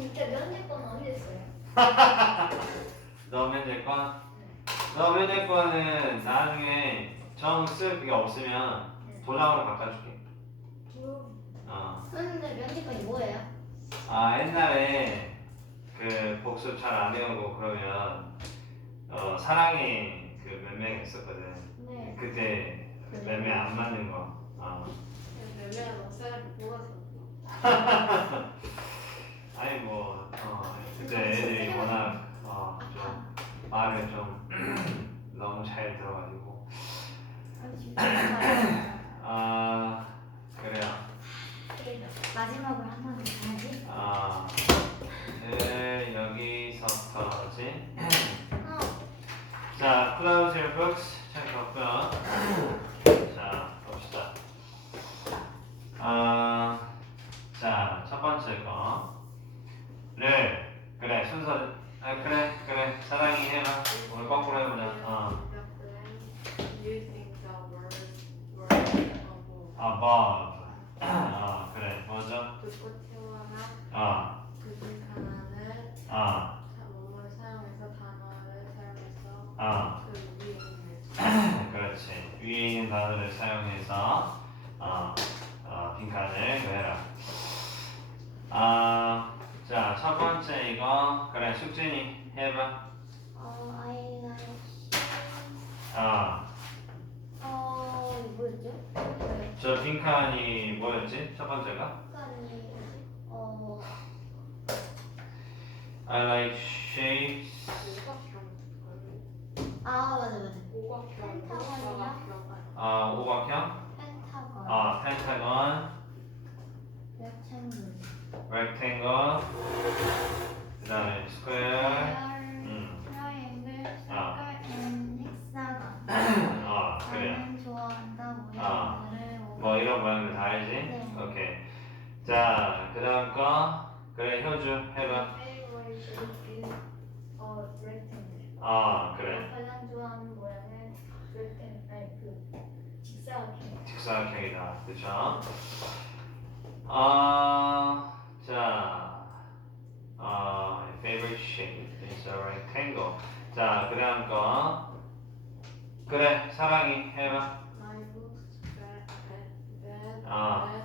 진짜 면제권 어디 있어요? 너 면제권? 너 면제권은 나중에 정쓸 그게 없으면 도장으로 바꿔줄게. 어. 근데 면제권이 뭐예요? 아 옛날에 그 복습 잘안 외우고 그러면 어 사랑이 그 몇명 있었거든. 네. 그때 몇명안 맞는 거. 어. 몇명 목살을 모아서 아니 뭐 어, 그때 애들이 워낙 어, 좀 말을 좀 너무 잘 들어가지고 아, 그래요. 마지막으로 한번더 가야지. 아 네, 여기서까지. 어. 자, close your books. 잘 봤고요. 자, 봅시다. 아, 자, 첫 번째 거. 를, 그래, 순서, 아, 그래, 그래, 사랑이 해봐. 오늘 거꾸로 해보자. 어, above above. 어, 그래, 사용해서 어. 그 위에 있는 그렇지. 위에 있는 단어를 사용해서, 어, 어, 빈칸을 해라. 아, 자, 첫 번째 이거, 그래, 숙진이 해봐. 어, I like. 아, 어, 이거 뭐였죠? 네. 저 빈칸이 뭐였지? 첫 번째가? 습관이 어, I like shapes. 아 맞아 맞아. 오각형 아, 오각형. 펜타곤. 아, pentagon, 렉탱글. Rectangle. 그 다음에 square. 음. 트라이앵글, 아. 서클, 앤 헥사건. 아, 그래. 나는 좋아한다 아. 모양들을 뭐 이런 모양들 다 알지? 네. 오케이. 자, 그 다음 거. 그래, 효주 해봐. 아, 그래. 가장 좋아하는 모양은 rectangle. 아니 그 직사각형. 직사각형이다. 그쵸? 아, 자, 아, favorite shape is a rectangle. 자, 그 다음 거. 그래, 사랑이 해봐. My books, bed, bed, 아.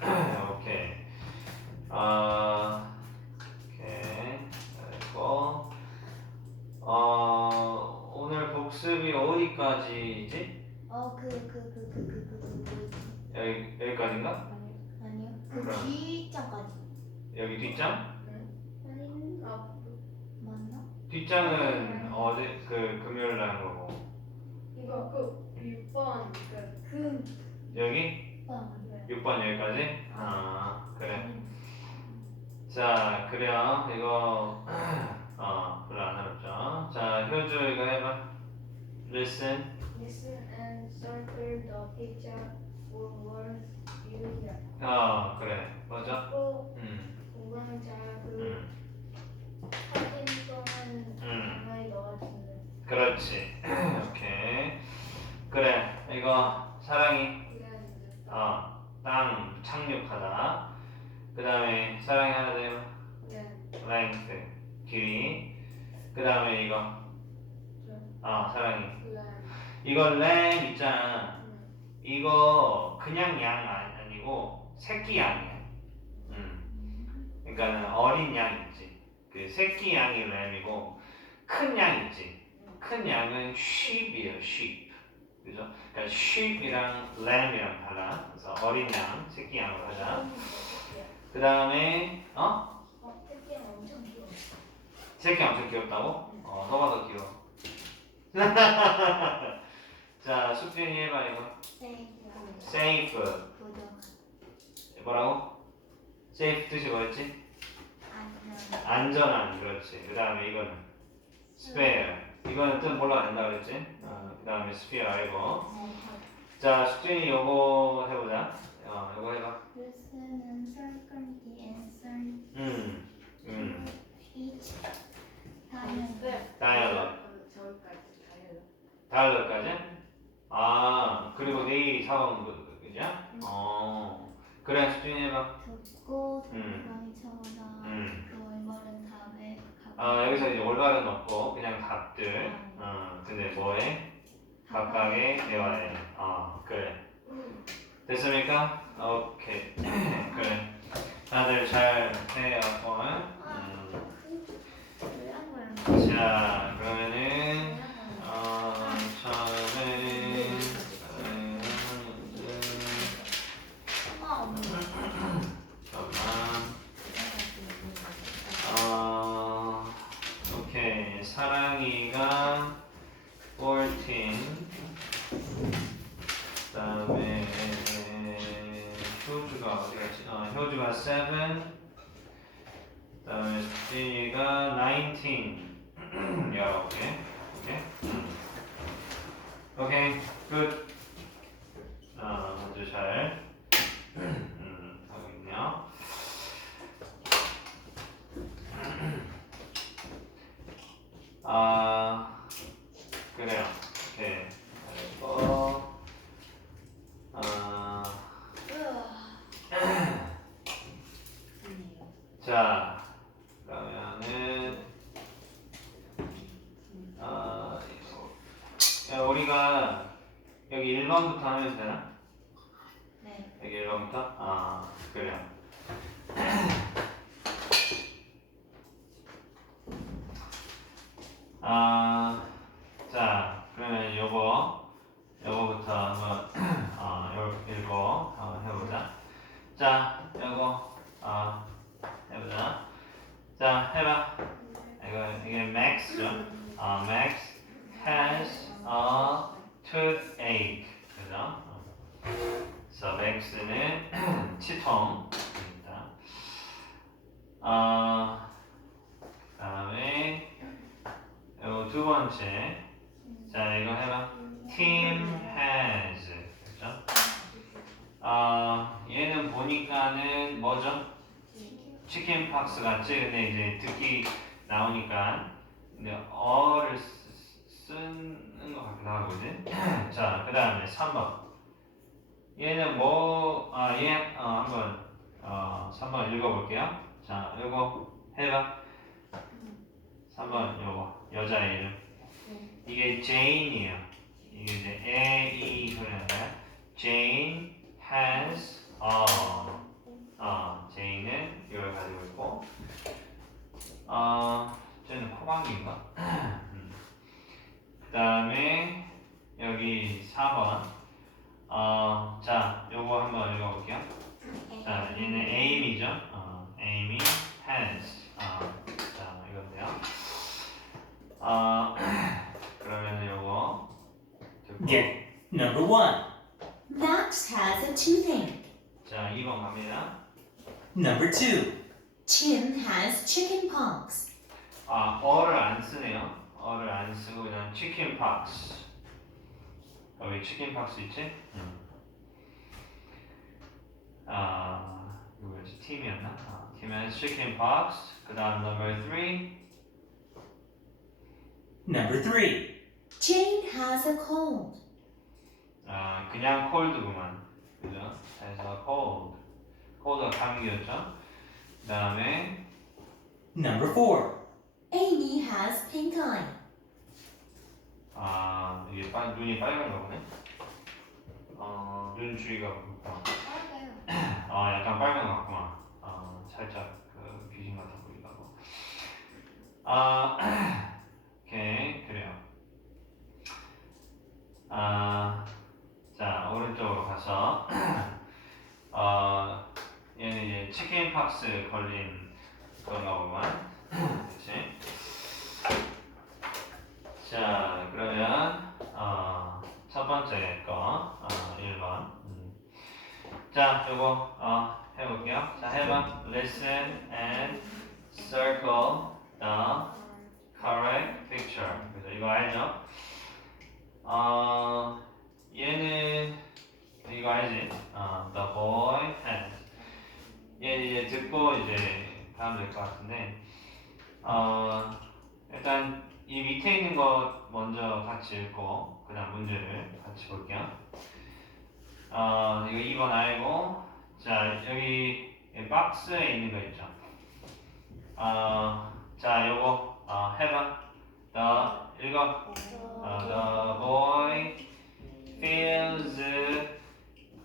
오케이. 아, 오케이. 그리고, 어, 오늘 복습이 어디까지지? 어, 그, 그, 그, 그, 그, 그, 그? 여기, 여기까지인가? 아니요. 아니요. 그 그럼. G자까지. 여기 뒷장? 아니, 아, 맞나? 뒷장은 어제 그 금요일 날 한 거고. 이거 그 6번 그 그, 여기? 빠. 6번 여기까지? 아, 그래. 자, 그래요. 이거, 어, 별로 안 어렵죠. 자, 효주 이거 해봐. Listen. Listen and circle the picture for words you hear. 어, 그래. 뭐죠? 또 음, 공강자 그 음, 또는 음. 가만히 넣어주는. 그렇지. 오케이. 그래. 이거, 사랑이. 어, 땅 착륙하다. 그 다음에, 사랑이 하나 더 해봐. 네. length, 길이. 그 다음에 이거, 어, 사랑이. 네. 이거 램 있잖아. 음. 이거 그냥 양 아니- 아니고 새끼 양이야. 음. 그러니까는 어린 양 있지. 그 새끼 양이 램이고 큰 양 있지. 큰 양은 sheep이에요, sheep. 그죠? 그러니까 sheep이랑 lamb이랑 달라. 그래서 어린 양, 새끼 양으로 하자. 그 다음에 어? 새끼 엄청 귀엽다고? 어, 너가 더 귀여워. 자, 숙진이 해봐 이거. safe. 뭐라고? safe 뜻이 뭐였지? 안전한 그렇지 그 다음에 이거는 spare 이거는 뜻 몰라 된다 그랬지 어, 그 다음에 sphere 알고 자 숙진이 요거 해보자 어 요거 해봐 Listen circle the answer 음, 음. each 쌤. time. 다이얼로 저기까지 다이얼로. 다이얼로까지 아 그리고 내일이 4번 그, 그죠? 어 그래 숙진이 해봐 듣고 음. 동방처럼 음. 아 여기서 이제 올바른 없고 그냥 답들. 어 근데 뭐해? 각각의 대화에. 어 그래. 됐습니까? 오케이. 그래. 다들 잘 해요 음. 자 그러면은 야, 우리가 여기 1번부터 하면 되나? 네. 여기 1번부터? 아, 그래요. 아, 자, 그러면 요거, 요거부터 한번, 어, 요, 읽고 한번 해보자. 자, 요거, 어, 해보자. 자, 해봐. 이거, 이게 Max죠? 어, Max has a toothache. 그죠? 그래서 Max는 치통입니다. 어, 다음에 요두 번째. 자, 이거 해봐. Tim has. 그죠? 어, 얘는 보니까는 뭐죠? 치킨 팍스 같지? 근데 이제 듣기 나오니까 근데 어를 쓰- 쓰는 것 같기도 하고 그지? 자, 그 다음에 3번. 얘는 뭐, 아, 얘, 어, 한번 어, 3번 읽어볼게요. 자, 이거 해봐. 3번 요거 여자 이름. 이게 제인이에요. 이게 이제 A, E 소리 나요 Jane has a 어, 제이는 이걸 가지고 있고, 어, 쟤는 코방기인가? 음. 그 다음에 여기 4번. 어, 자, 요거 한번 읽어볼게요. 자, 얘는 에이미죠? 어, 에이미 has. 어, 자, 이건데요. 어, 그러면 요거 듣고. Yeah. Number one. Max has a toothache. 자, 2번 갑니다. Number two. Tim has chicken pox. 아, 어를 안 쓰네요. 어를 안 쓰고 그냥 치킨 팍스. 여기 치킨 팍스 있지? 응. 아, 누구였지? 팀이었나? 아, 팀은 치킨 팍스. 그 다음 number three. Number three. Jane has a cold. 아, 그냥 콜드구만. 그죠? 그래서 cold. cold가 감기였죠? 그 다음에 Number four. Amy has pink eye. 아 이게 빨 눈이 빨간가 보네. 어, 아눈 주위가 붉다. 아 약간 빨간 것 같구나. 아 살짝 그 귀신 같아 보이다고. 아 오케이 그래요. 아자 오른쪽으로 가서 어 얘는 이제 치킨 팍스 걸린 건가 보구만. 그렇지? 자 그러면 어, 첫 번째 거 어, 1번. 음. 자, 요거 어, 해볼게요. 자, 해봐. Listen and circle the correct picture. 그래서 이거 알죠? 어, 얘는 이거 알지? 어, the boy has. 얘 이제 듣고 이제 가면 될 것 같은데, 어, 일단 이 밑에 있는 거 먼저 같이 읽고, 그 다음 문제를 같이 볼게요. 어, 이거 2번 알고, 자, 여기 이 박스에 있는 거 있죠? 어, 자, 요거, 어, 해봐. The, 읽어. 어, the boy feels,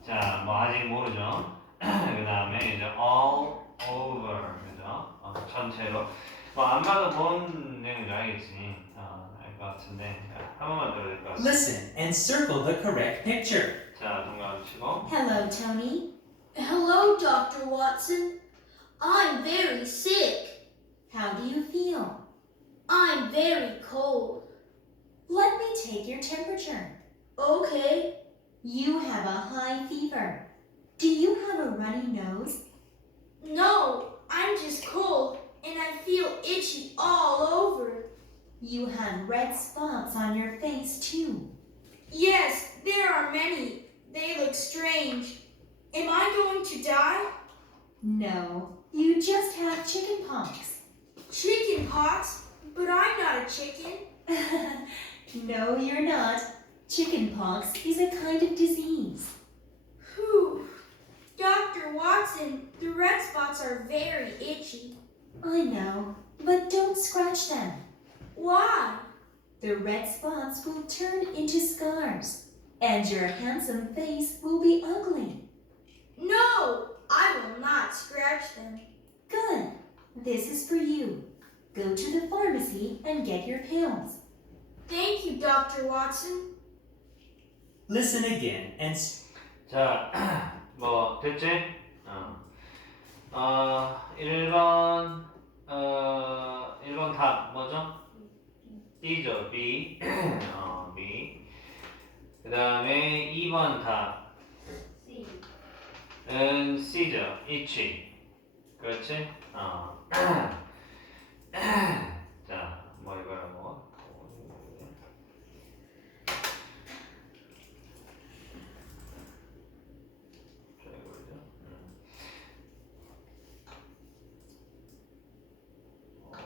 자, 뭐 아직 모르죠? 그 다음에 이제 all over, 그죠? 어, 전체로. 뭐 안 봐도 본 내용인 알겠지. 어, 알 것 같은데. 한 번만 들어야 될 것 같아. Listen and circle the correct picture. 자, 동그라미 치고. Hello, Tony. Hello, Dr. Watson. I'm very sick. How do you feel? I'm very cold. Let me take your temperature. Okay. You have a high fever. Do you have a runny nose? No, I'm just cold and I feel itchy all over. You have red spots on your face, too. Yes, there are many. They look strange. Am I going to die? No, you just have chicken pox. Chicken pox? But I'm not a chicken. no, you're not. Chicken pox is a kind of disease. Whew. Dr. Watson, the red spots are very itchy. I know, but don't scratch them. Why? The red spots will turn into scars, and your handsome face will be ugly. No, I will not scratch them. Good. This is for you. Go to the pharmacy and get your pills. Thank you, Dr. Watson. Listen again and s- 자, 뭐 됐지? 어. 어, 1번 어, 1번 답 뭐죠? B죠, B. 어, B. 그 다음에 2번 C. 답은 C죠, itchy. 그렇지? 어. 자, 뭐 이거라고. 자, 이거죠. 음. 어.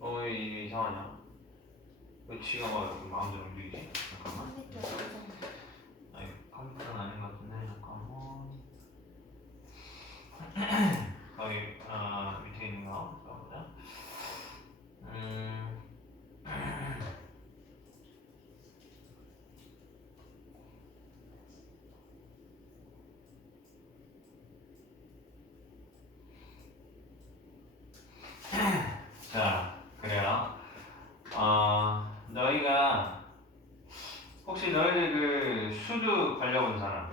어, 왜 이게 이상하냐? 왜 지가 막 이렇게 마음대로 움직이지? 잠깐만. 아니, 컴퓨터는 아닌 것 같은데, 잠깐만. 거기, 아, 밑에 있는 거 가보자. 음. 자, 그래요. 어, 너희가 혹시 너희들 그 수두 걸려본 사람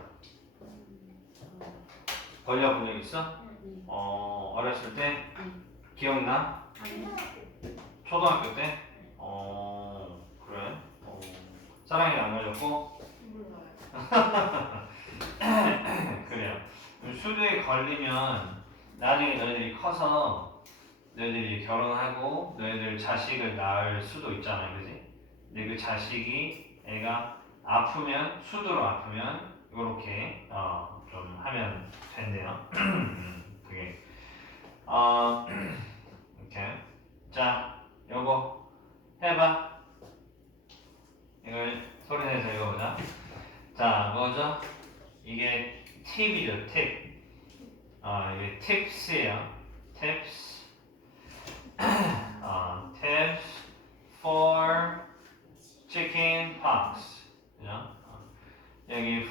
걸려본 적 있어? 어, 어렸을 때 기억나? 초등학교 때? 어, 그래? 어, 사랑이 안 걸렸고. 그래요. 수두에 걸리면 나중에 너희들이 커서 너희들이 결혼하고 너희들 자식을 낳을 수도 있잖아, 그지? 근데 그 자식이 애가 아프면 수두로 아프면 이렇게 어, 좀 하면 된대요. 음, 그게 어, 이렇게 자 요거 해봐. 이걸 소리 내서 읽어보자. 자 뭐죠? 이게 팁이죠, 팁. 아 이게 팁스예요. tips. 어, tips for chicken pox. 그죠? 어. 여기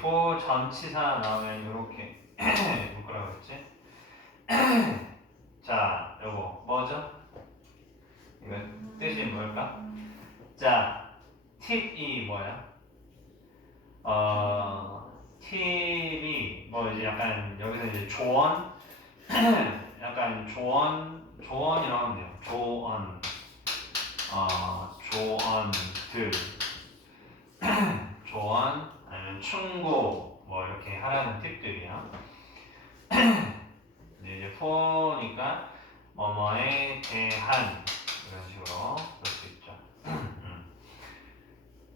전치사 나오면 이렇게 부끄러워 했지? 자, 요거 뭐죠? 이거 뜻이 뭘까? 자, 팁이 뭐야? 어, 팁이 뭐 이제 약간 여기서 이제 조언, 약간 조언, 조언이라고 하면 돼요. 조언, 어, 조언들, 조언 아니면 충고 뭐 이렇게 팁들이야. 근데 이제 포니까 뭐뭐에 대한 이런 식으로 볼 수 있죠. 음.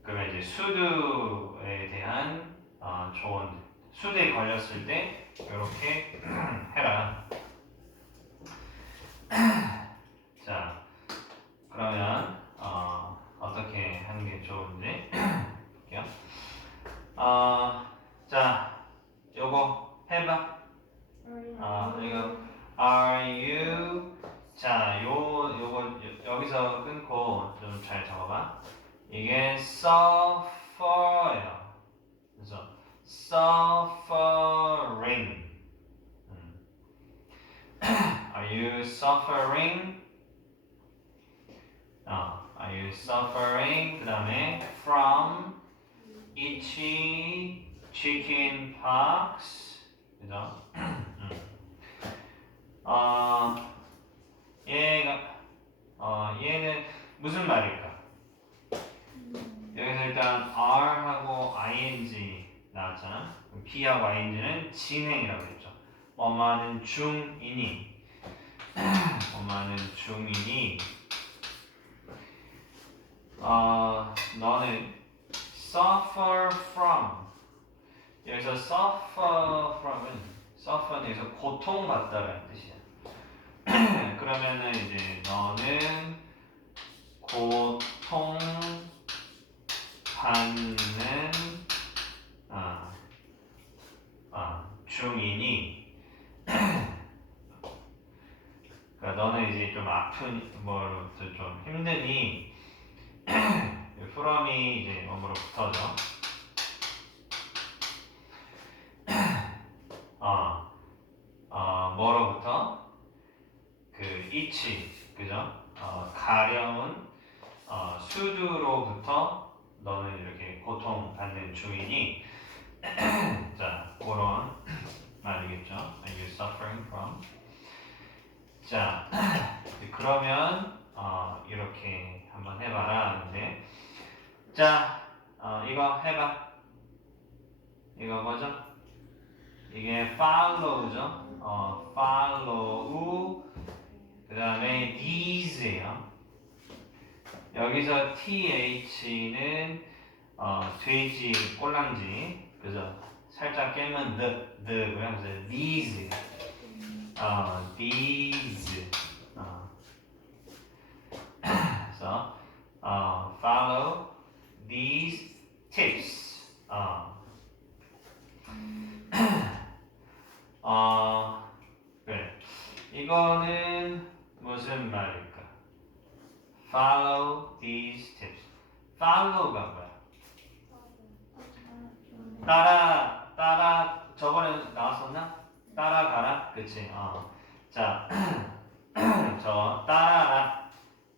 그러면 이제 수두에 대한 어, 조언, 수두에 걸렸을 때 이렇게 해라. 자, 그러면 어, 어떻게 하는 게 좋은지 볼게요. 어, 자, 요거 해봐. 아, 이거 Are you 자, 요 요거 요- 여기서 끊고 좀 잘 적어봐. 이게 suffer예요. 그래서 suffering. 음. Are you suffering? 어, are you suffering? 그 다음에 from itchy chicken pox. 그죠? 어, 얘가 어, 얘는 무슨 말일까? 여기서 일단 R하고 ing 나왔잖아. B하고 ing는 진행이라고 했죠. 엄마는 중이니 엄마는 중이니 어, 너는 suffer from 여기서 suffer from은 suffer는 여기서 고통받다라는 뜻이야. 그러면은 이제 너는 고통 받는 아, 아, 중이니 그러니까 너는 이제 좀 아픈 뭐로부터 좀 힘드니 from이 이제 뭐로 붙어져 어, 어 뭐로부터 그 이치 그죠? 어, 가려운 어, 수두로부터 너는 이렇게 고통받는 중이니 자 그런 말이겠죠. Are you suffering from? 자 그러면 어, 이렇게 한번 해봐라 하는데 자 어, 이거 해봐. 이거 뭐죠? 이게 follow죠. 어, follow 그 다음에 these예요. 여기서 th는 어, 돼지, 꼴랑지, 그죠? 살짝 깨면 the, the고요. 그래서 these, 어, these, 어. 그래서 어, follow these tips. 어. 어, 그래. 이거는 무슨 말일까? Follow these tips. Follow가 뭐야? 따라 따라 저번에 나왔었나? 따라가라. 그치? 어. 자, 저 따라라.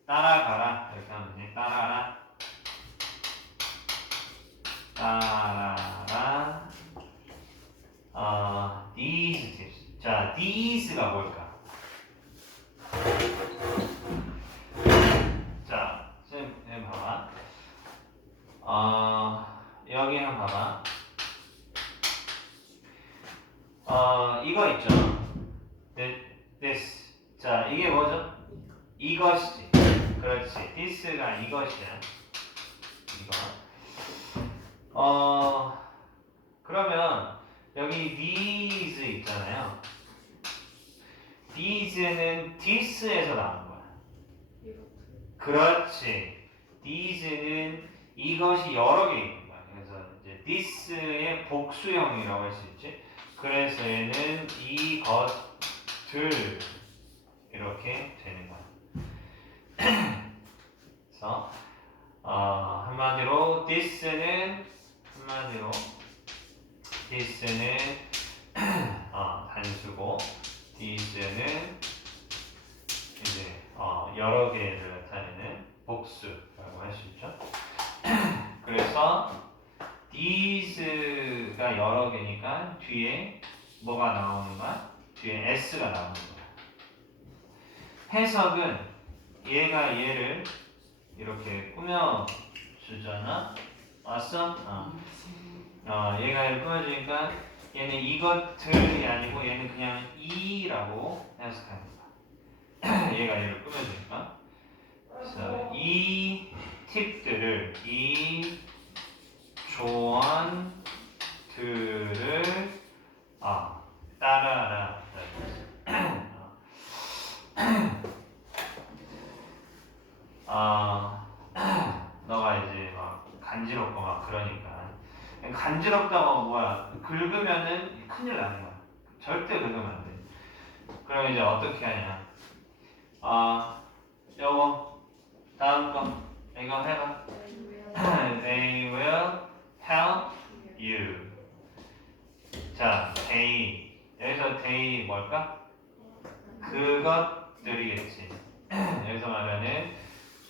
따라가라. 이렇게 하면 돼. 따라라. 따라라. 어, these tips. 자, these가 뭘까? 봐봐. 어, 여기 한번 봐봐. 어, 이거 있죠. Thi- this. 자, 이게 뭐죠? 이것이지. 그렇지. this가 이것이야. 이거. 어, 그러면 여기 these 있잖아요. these는 this에서 나온 거야. 그렇지. These는 이것이 여러 개 있는 거야. 그래서 이제 this의 복수형이라고 할 수 있지. 그래서 얘는 이것들 이렇게 되는 거야. 그래서 어, 한마디로 this는 한마디로 this는 어, 단수고 this는 이제 어, 여러 개를 나타내는 복수라고 할 수 있죠. 그래서 these가 여러 개니까 뒤에 뭐가 나오는 가? 뒤에 s가 나오는 거야. 해석은 얘가 얘를 이렇게 꾸며 주잖아. 왔어? 어. 어, 얘가 얘를 꾸며 주니까 얘는 이것들이 아니고 얘는 그냥 이라고 해석하는 거야. 얘가 얘를 꾸며 주니까. 그래서 이 팁들을 이 조언들을 아 따라라. 아 너가 이제 막 간지럽고 막 그러니까 간지럽다고 뭐야 긁으면은 큰일 나는 거야. 절대 긁으면 안 돼. 그럼 이제 어떻게 하냐? 아 요거 다음 거 이거 해봐. They will help you. 자, they 여기서 they 뭘까? 그것들이겠지. 여기서 말하는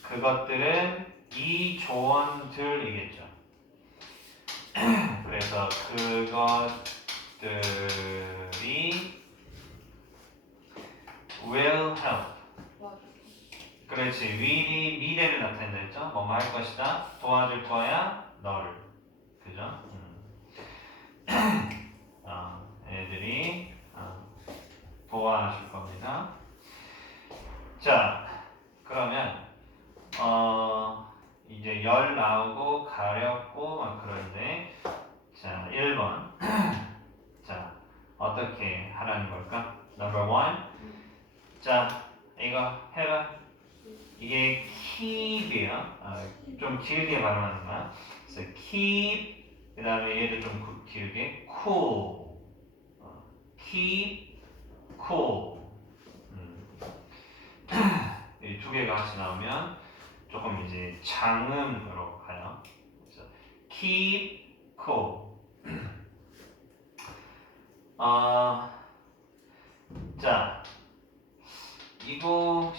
그것들은 이 조언들이겠죠. 그래서 그것들이 will help. 그렇지. will이 미래를 나타낸다 했죠. 뭐뭐 할 것이다. 도와줄 거야. 너를. 그죠? 음. 어, 애들이 어, 도와줄 겁니다. 자, 그러면 어, 이제 열 나오고 가렵고 막 그런데 자, 1번. 자, 어떻게 하라는 걸까? Number one. 자, 이거 해봐. 이게 keep이야. 아, 좀 길게 발음하는 거야. 그래서 keep 그 다음에 얘를 좀 구- 길게 cool. 어, keep cool. 음. 이두 개가 같이 나오면 조금 이제 장음으로 가요. 그래서 keep cool. 어, 자,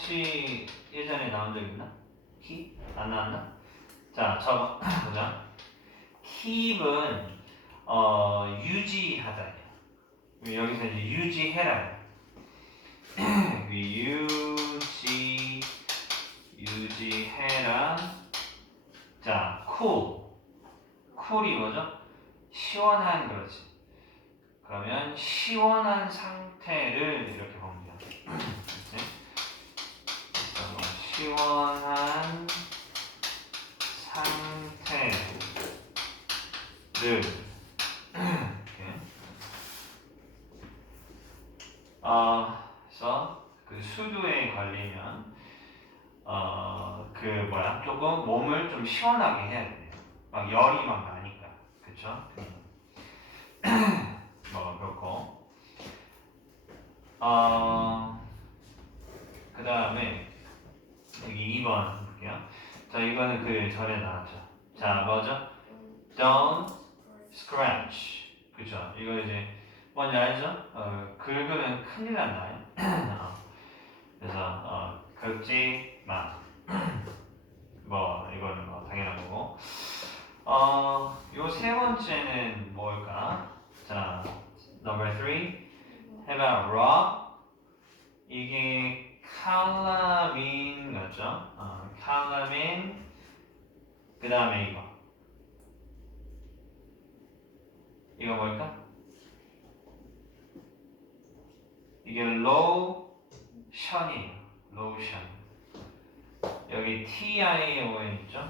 혹시 예전에 나온 적 있나? keep? 안 나왔나? 자, 저거 보자. keep은 어, 유지하다. 여기서 이제 유지해라. 유지 유지해라. 자, cool. cool이 뭐죠? 시원한 그렇지. 그러면 시원한 상태를 이렇게 뭐 시원한 상태를 그래서 그 수두에 걸리면 어, 그 뭐야 조금 몸을 좀 시원하게 해야 돼요. 막 열이 막 나니까 그쵸? 뭐 그렇고 어, 그 다음에 여기 2번 볼게요. 자 이거는 그 전에 나왔죠. 자 뭐죠? Don't scratch. 그쵸? 이거 이제 뭔지 알죠? 어, 긁으면 큰일 난다요. 어, 그래서 어, 긁지 마. 뭐 이거는 뭐 당연한 거고. 어, 요 세 번째는 뭘까? 자, number three. About rock? 이게 칼라민 같죠? 어, 칼라민. 그 다음에 이거. 이거 뭘까? 이게 로션이에요. 로션. 여기 T-I-O-N 있죠?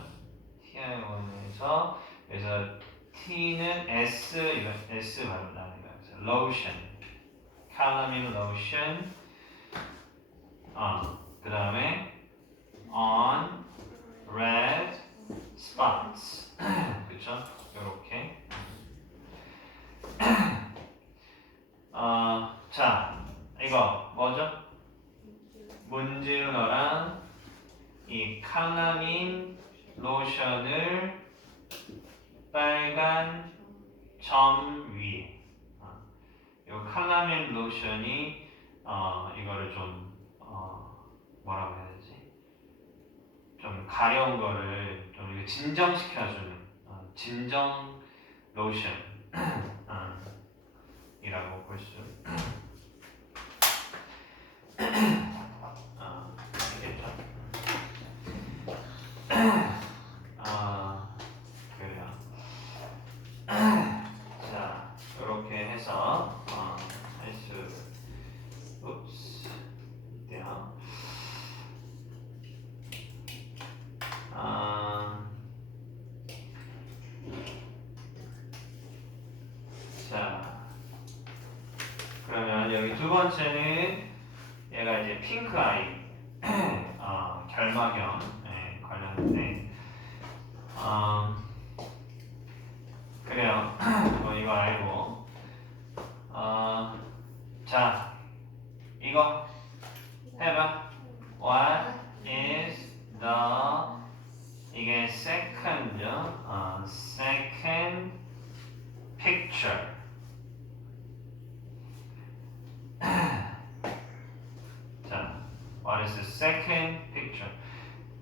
T-I-O-N에서 그래서 T는 S 이거 S 발음 나는 거예요. 그래서 로션. 칼라민 로션. 아, 그 다음에 on red spots. 그쵸? 요렇게. 어, 자, 이거 뭐죠? 문질러랑 이 칼라민 로션을 빨간 점 위에 어, 이 칼라민 로션이 어, 이거를 좀 어, 뭐라고 해야 되지? 좀 가려운 거를 좀 이렇게 진정시켜주는 어, 진정 로션 어, 이라고 볼 수 어, 있겠죠. 아 그래요. 자 이렇게 해서 어, 할수 읍스 있대요. 아, 자, 그러면 여기 두 번째는 얘가 이제 핑크 아이, 어, 결막염 예, 관련인데, 어, 그래요. 뭐 이거 알고, 어, 자, 이거 해봐. What is the 이게 second 어, second picture 자 what is the second picture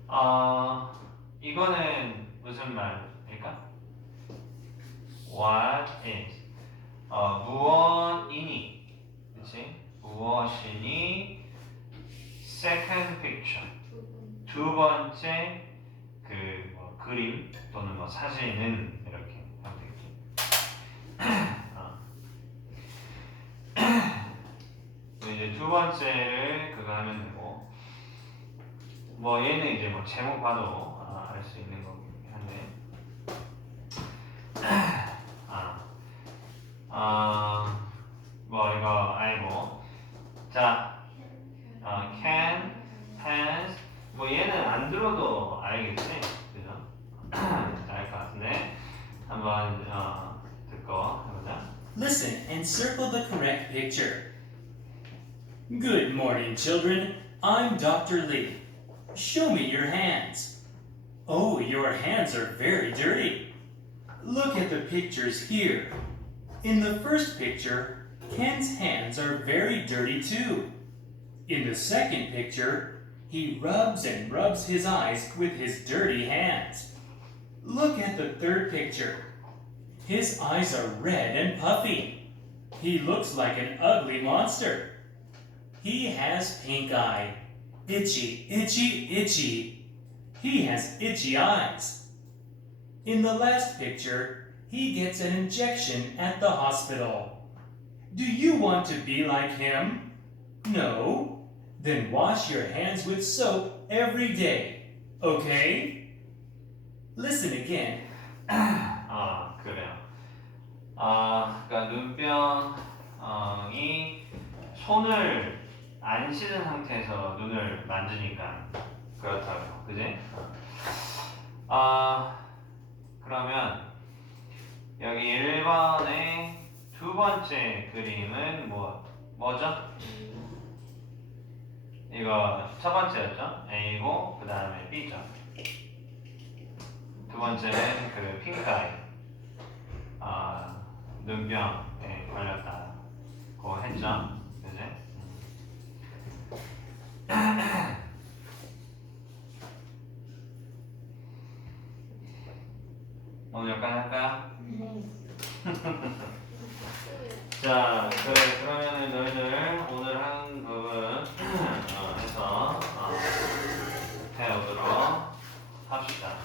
어 이거는 무슨 말일까 what is 어 무엇이니 그치 무엇이니 second picture 두 번째 그 뭐 그림 또는 뭐 사진은 이렇게 하면 되겠지. 어. 이제 두 번째를 그거 하면 되고 뭐 얘는 이제 뭐 제목 봐도 children. I'm Dr. Lee. Show me your hands. Oh, your hands are very dirty. Look at the pictures here. In the first picture, Ken's hands are very dirty too. In the second picture, he rubs and rubs his eyes with his dirty hands. Look at the third picture. His eyes are red and puffy. He looks like an ugly monster. He has pink eye. Itchy, itchy, itchy. He has itchy eyes. In the last picture, he gets an injection at the hospital. Do you want to be like him? No? Then wash your hands with soap every day. Okay? Listen again. 아 그래요. 아 그러니까 눈병이 손을 안 씻은 상태에서 눈을 만지니까 그렇다고, 그지? 아 그러면 여기 1번의 두 번째 그림은 뭐 뭐죠? 이거 첫 번째였죠? A고 그 다음에 B죠. 두 번째는 그 핑크아이 아 눈병에 걸렸다고 했죠 그지? 오늘 여기까지 할까요? 자, 그래, 그러면 너희들 오늘 한 부분 어, 해서 어, 배우도록 합시다.